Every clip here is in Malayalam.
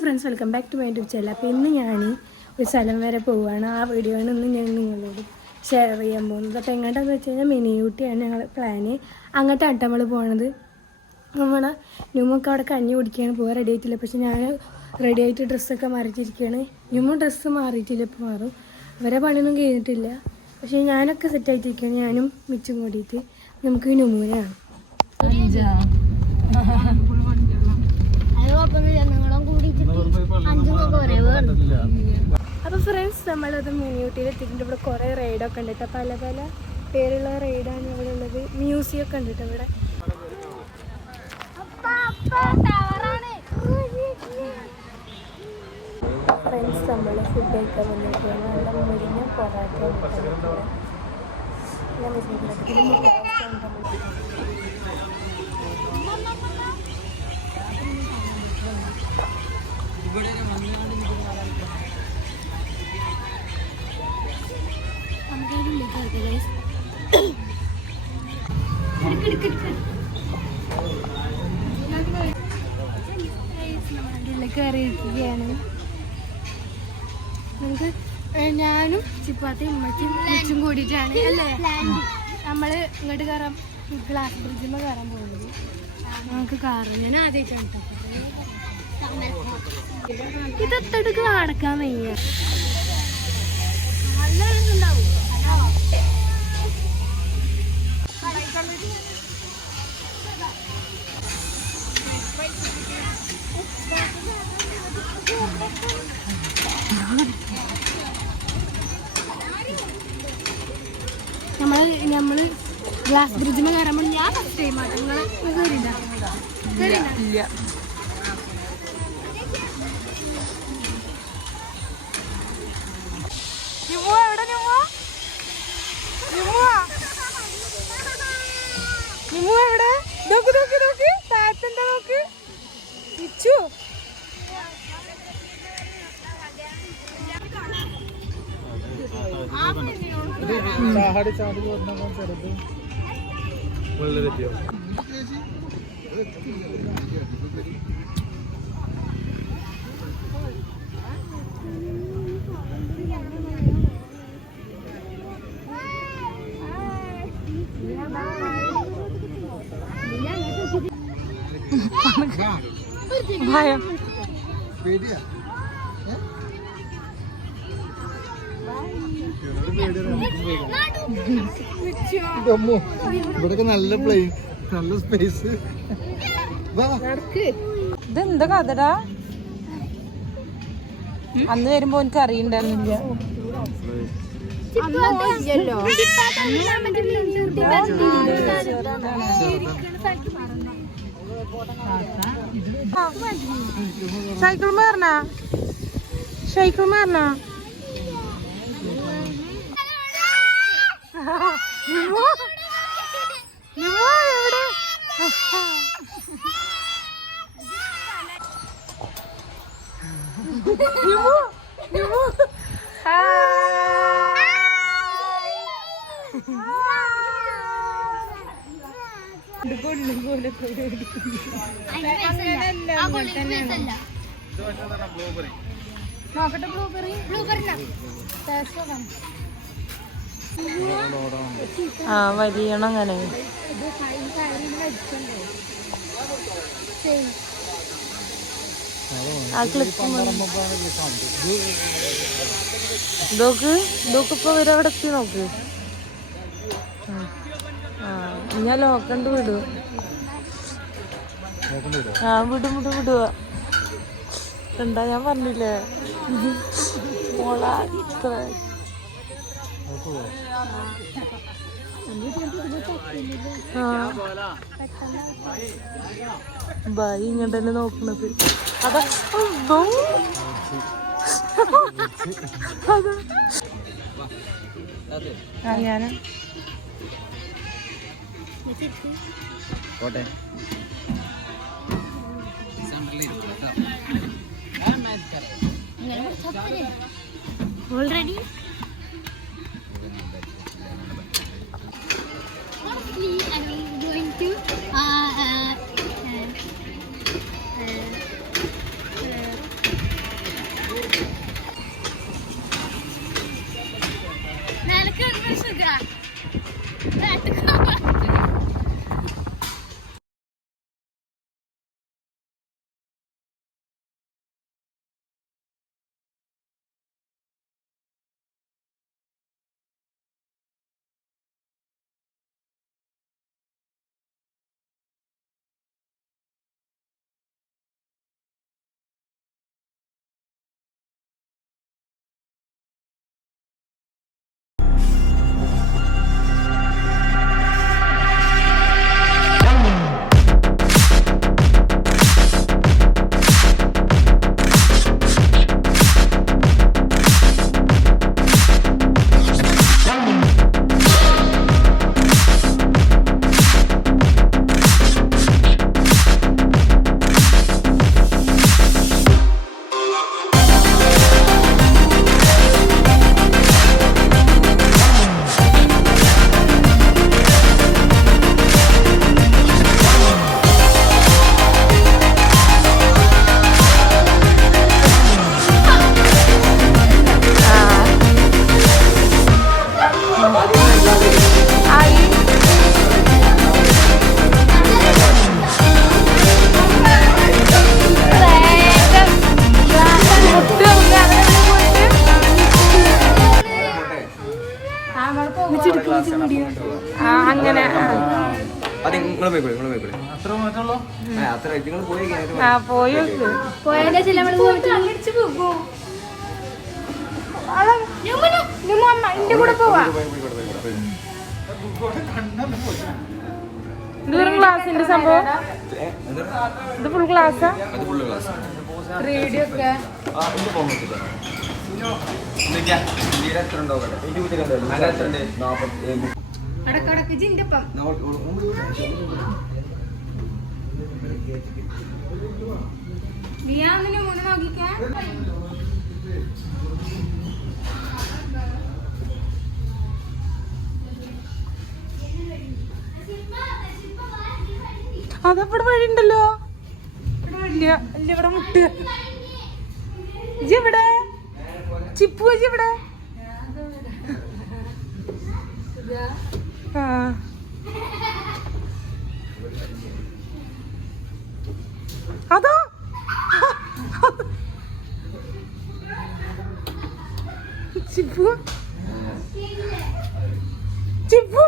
Friends, welcome back to my YouTube channel. അപ്പോൾ ഇന്ന് ഞാൻ ഒരു സ്ഥലം വരെ പോവുകയാണ്. ആ വീഡിയോ ആണ് ഇന്ന് ഞാൻ നിങ്ങളോട് ഷെയർ ചെയ്യാൻ പോകുന്നത്. അപ്പോൾ എങ്ങോട്ടാന്ന് വെച്ച് കഴിഞ്ഞാൽ മിനി ഊട്ടിയാണ് ഞങ്ങൾ പ്ലാന്. അങ്ങോട്ടാണ് നമ്മൾ പോണത്. നമ്മുടെ ന്യൂമൊക്കെ അവിടെ കഞ്ഞി കുടിക്കുകയാണ്. പോകാൻ റെഡി ആയിട്ടില്ല. പക്ഷെ ഞാൻ റെഡി ആയിട്ട് ഡ്രസ്സൊക്കെ മാറിയിട്ടിരിക്കുകയാണ്. ന്യൂമോ ഡ്രസ്സ് മാറിയിട്ടില്ല, ഇപ്പോൾ മാറും. അവരെ പണിയൊന്നും കഴിഞ്ഞിട്ടില്ല. പക്ഷേ ഞാനൊക്കെ സെറ്റായിട്ടിരിക്കുകയാണ്. ഞാനും മിച്ചും കൂടിയിട്ട് നമുക്ക് ന്യൂമോനാണ്. അപ്പോൾ ഫ്രണ്ട്സ്, നമ്മളത് മിനി ഊട്ടിയിൽ എത്തിയിട്ടുണ്ട്. ഇവിടെ കുറേ റൈഡൊക്കെ ഉണ്ട് കേട്ടോ. പല പല പേരുള്ള റൈഡാണ് ഇവിടെ ഉള്ളത്. മ്യൂസിയം ഒക്കെ ഉണ്ട് കേട്ടോ ഇവിടെ. ഫ്രണ്ട്സ്, നമ്മൾ ഫുഡ് കഴിക്കാൻ വന്നിരിക്കുകയാണ്. നല്ല മുരിഞ്ഞ പൊറാട്ട കയറിയിരിക്കുകയാണ്. നമുക്ക് ഞാനും ചിപ്പാത്തയും ഉമ്മച്ചും മിച്ചും കൂടിയിട്ടാണ് അല്ലേ നമ്മൾ ഇങ്ങോട്ട് കയറാൻ ഗ്ലാസ് ബ്രിഡ്ജിൽ കയറാൻ പോകുന്നത്. നമുക്ക് കാറ് ഞാൻ ആദ്യമായിട്ടാണ് ഇതെത്തടുക്ക് നടക്കാൻ വയ്യ. നല്ല ഉണ്ടാവും. നമ്മള് ഗ്ലാസ് ബ്രിഡ്ജിൽ കയറുമ്പോൾ ഞാൻ ഫസ്റ്റ് ടൈം ആട്ടോ. നിങ്ങൾ കയറിയില്ല? എവിടെ നോക്ക് നോക്ക് നോക്ക് താഴത്തെന്താ നോക്ക് ഇച്ചു. ഭയം ഇവിടൊക്കെ നല്ല പ്ലെയിൻ, നല്ല സ്പേസ്. ഇതെന്താ കഥടാ? അന്ന് വരുമ്പോ എനിക്ക് അറിയണ്ടായിരുന്നില്ല. സൈക്കിൾ മാറണ സൈക്കിൾ മാറണ എവിടെ? നോക്കട്ടെ ബ്ലൂബെറി. ആ വലിയണം അങ്ങനെ ഇപ്പൊ ഇവരവിടെ എത്തി നോക്ക്. ഞാൻ ലോക്കണ്ട് വിടും. വിടുക എന്താ ഞാൻ പറഞ്ഞില്ലേ മോളാ. ബായി ഇങ്ങനെ തന്നെ നോക്കണത്. അതാ ഞാന് ഓൾറെഡി അത്ര മാറ്റമുള്ളൂ. ആ പോയി നോക്ക്. പോയതിന്റെ ചില എന്റെ കൂടെ പോവാ. ഇത് ക്ലാസിന്റെ സംഭവം. ഇത് ഫുൾ ക്ലാസ്സാ. റേഡിയോ ഒക്കെ അടക്കടക്ക് ജിന്റപ്പം ബിയാമിന് മൂന്ന് നോക്കിക്കാൻ. അതവിടെ വഴി ഉണ്ടല്ലോ. ഇവിടെ വഴിയ അല്ല, ഇവിടെ മുട്ട്. ഇവിടെ ചിപ്പു ഇവിടെ. ആ അതോ ചിപ്പു ചിപ്പു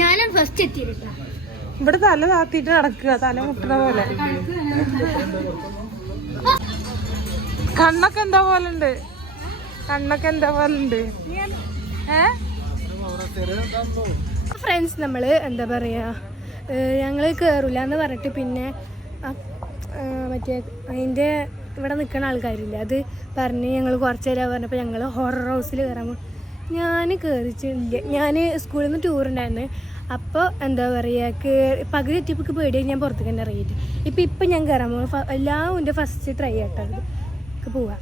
ഞാനാണ് ഫസ്റ്റ് എത്തിയിട്ടാ. ഇവിടെ തല താത്തിട്ട് നടക്കുക, തല മുട്ടണ പോലെ. കണ്ണൊക്കെ എന്താ പോലെ ഉണ്ട്, കണ്ണൊക്കെ എന്താ പോലെ ഉണ്ട്. ഫ്രണ്ട്സ് നമ്മൾ എന്താ പറയുക, ഞങ്ങൾ കയറില്ല എന്ന് പറഞ്ഞിട്ട് പിന്നെ മറ്റേ അതിൻ്റെ ഇവിടെ നിൽക്കുന്ന ആൾക്കാരില്ല, അത് പറഞ്ഞ് ഞങ്ങൾ കുറച്ച് നേരം പറഞ്ഞപ്പോൾ ഞങ്ങൾ ഹൊറർ ഹൗസിൽ കയറാൻ പോകും. ഞാൻ കയറിച്ചില്ല. ഞാൻ സ്കൂളിൽ നിന്ന് ടൂർ ഉണ്ടായിരുന്നു. അപ്പോൾ എന്താ പറയുക, പകുതി എത്തിയപ്പോൾ പേടിയായി ഞാൻ പുറത്തേക്ക് തന്നെ ഇറങ്ങിയിട്ട്. ഇപ്പം ഞാൻ കയറാൻ പോകും. എല്ലാം എൻ്റെ ഫസ്റ്റ് ട്രൈ ആയിട്ടത് പോവാ.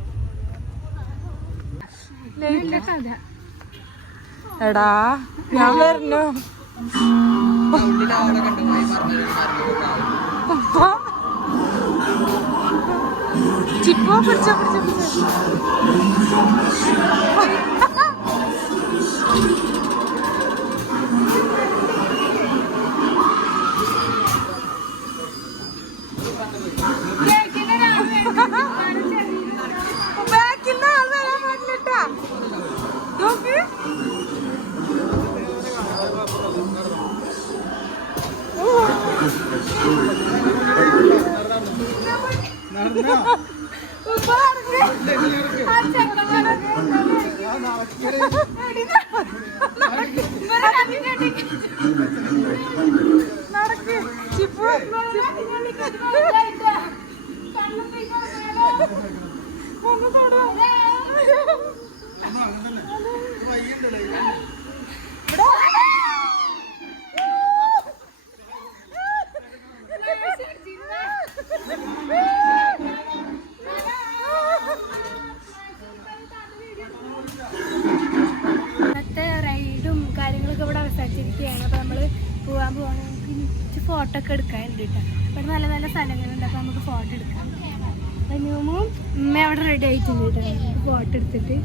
എടാ ഞാൻ വരണോ? ചിപ്പോ പിടിച്ചോ പിടിച്ചോ പിടിച്ചോ. ബാക്കിൽ ആൾ വരാൻ പാടില്ലട്ടാ. നോക്ക് നടക്ക് ചിപ്പു. ഒന്ന് തൊടോ. ഇന്നത്തെ റൈഡും കാര്യങ്ങളൊക്കെ ഇവിടെ അവസാനിച്ചിരിക്കുകയാണ്. അപ്പോൾ നമ്മൾ പോവാണെങ്കിൽ നമുക്ക് ഫോട്ടോ ഒക്കെ എടുക്കാനുണ്ട് കേട്ടോ. ഇവിടെ നല്ല നല്ല സ്ഥലങ്ങളുണ്ട്. അപ്പോൾ നമുക്ക് ഫോട്ടോ എടുക്കാം. അപ്പം ന്യൂമും ഉമ്മ അവിടെ റെഡി ആയിട്ടുണ്ട് കേട്ടോ. ഫോട്ടോ എടുത്തിട്ട്